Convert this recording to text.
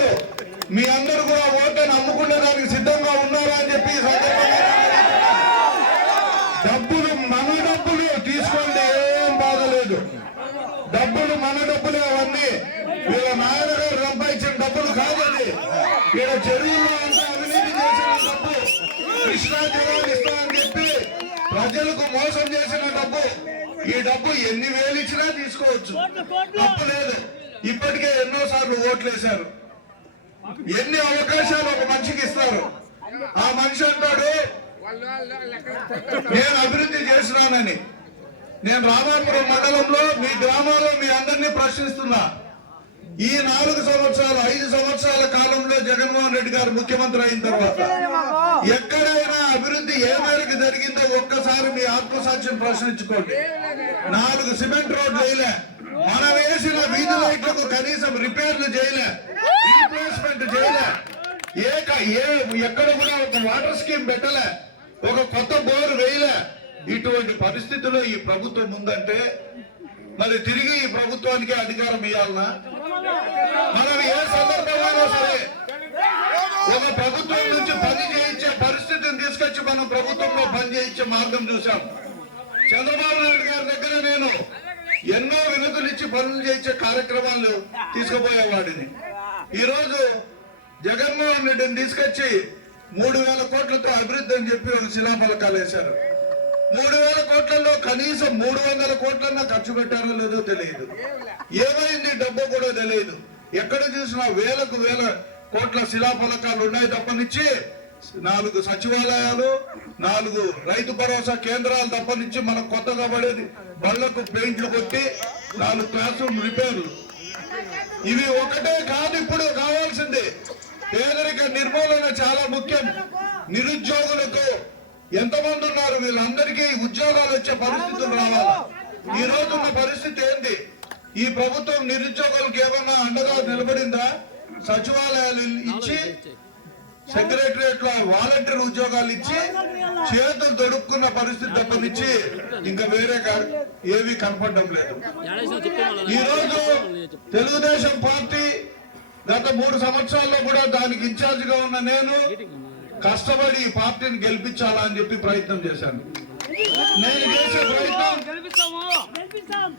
ఉన్నారు మీ అందరూ కూడా ఓట్లను అమ్ముకునే దానికి సిద్ధంగా ఉన్నారా అని చెప్పి డబ్బులు మన డబ్బులు తీసుకోండి ఏం బాధలేదు డబ్బులు మన డబ్బులు అవన్నీ. వీళ్ళ నాయన గారు సంపాదించిన డబ్బులు కాదు అది వీళ్ళ చెరువుల్లో అంతా అవినీతి చేసిన డబ్బు కృష్ణా జిల్లాలు ఇస్తామని చెప్పి ప్రజలకు మోసం చేసిన డబ్బు. ఈ డబ్బు ఎన్ని వేలు ఇచ్చినా తీసుకోవచ్చు. తప్పు లేదు. ఇప్పటికే ఎన్నో సార్లు ఓట్లు వేశారు. ఎన్ని అవకాశాలు ఒక మనిషికి ఇస్తారు? ఆ మనిషి అంటాడు నేను అభివృద్ధి చేసినానని. నేను రామాపురం మండలంలో మీ గ్రామాల్లో మీ అందరినీ ప్రశ్నిస్తున్నా. ఈ నాలుగు సంవత్సరాలు ఐదు సంవత్సరాల కాలంలో జగన్మోహన్ రెడ్డి గారు ముఖ్యమంత్రి అయిన తర్వాత ఎక్కడైనా అభివృద్ధి ఏ మేరకు జరిగిందో ఒక్కసారి మీ ఆత్మసాక్ష్యం ప్రశ్నించుకోండి. నాలుగు సిమెంట్ రోడ్లు వేయలే. మనం వేసిన వీధి లైట్లకు కనీసం రిపేర్లు చేయలే చేయలే. ఏ ఏ? ఎక్కడ కూడా ఒక వాటర్ స్కీమ్ పెట్టలే. ఒక కొత్త బోర్ వేయలే. ఇటువంటి పరిస్థితిలో ఈ ప్రభుత్వం ఉందంటే మరి తిరిగి ఈ ప్రభుత్వానికి అధికారం ఇవ్వాలనా మనం ఏ సందర్భంలో సరే ఒక ప్రభుత్వం నుంచి పని చేయించే పరిస్థితిని తీసుకొచ్చి మనం ప్రభుత్వంలో పని చేయించే మార్గం చూసాం చంద్రబాబు నాయుడు గారి దగ్గర నేను ఎన్నో వినతులు ఇచ్చి పనులు చేయించే కార్యక్రమాలు తీసుకుపోయేవాడిని. ఈరోజు జగన్మోహన్ రెడ్డిని తీసుకొచ్చి మూడు వేల కోట్లతో అభివృద్ధి అని చెప్పి వాళ్ళు శిలాఫలకాలు వేశారు. మూడు వేల కోట్లలో కనీసం మూడు వందల కోట్లన్నా ఖర్చు పెట్టారో లేదో తెలియదు. ఏమైంది డబ్బు కూడా తెలియదు. ఎక్కడ చూసినా వేలకు వేల కోట్ల శిలాఫలకాలు ఉన్నాయి తప్పనిచ్చి నాలుగు సచివాలయాలు నాలుగు రైతు భరోసా కేంద్రాలు తప్పనిచ్చి మనకు కొత్తగా పడేది బళ్ళకు పెయింట్లు కొట్టి నాలుగు క్లాస్ రూమ్ రిపేర్లు ఇవి ఒకటే కాదు ఇప్పుడు కావాల్సి ముఖ్యం. నిరుద్యోగులకు ఎంతమంది ఉన్నారు? వీళ్ళందరికీ ఉద్యోగాలు వచ్చే పరిస్థితులు రావాలి. ఈ రోజు ఉన్న పరిస్థితి ఏంది? ఈ ప్రభుత్వం నిరుద్యోగులకు ఏమన్నా అండగా నిలబడిందా? సచివాలయాలు ఇచ్చి సెక్రటరియట్లో వాలంటీర్ ఉద్యోగాలు ఇచ్చి చేతులు దొడుక్కున్న పరిస్థితి తప్పనిచ్చి ఇంకా వేరే ఏవి కనపడడం లేదు. ఈ రోజు తెలుగుదేశం పార్టీ గత మూడు సంవత్సరాల్లో కూడా దానికి ఇన్ఛార్జిగా ఉన్న నేను కష్టపడి ఈ పార్టీని గెలిపించాలా అని చెప్పి ప్రయత్నం చేశాను. నేను చేసే ప్రయత్నం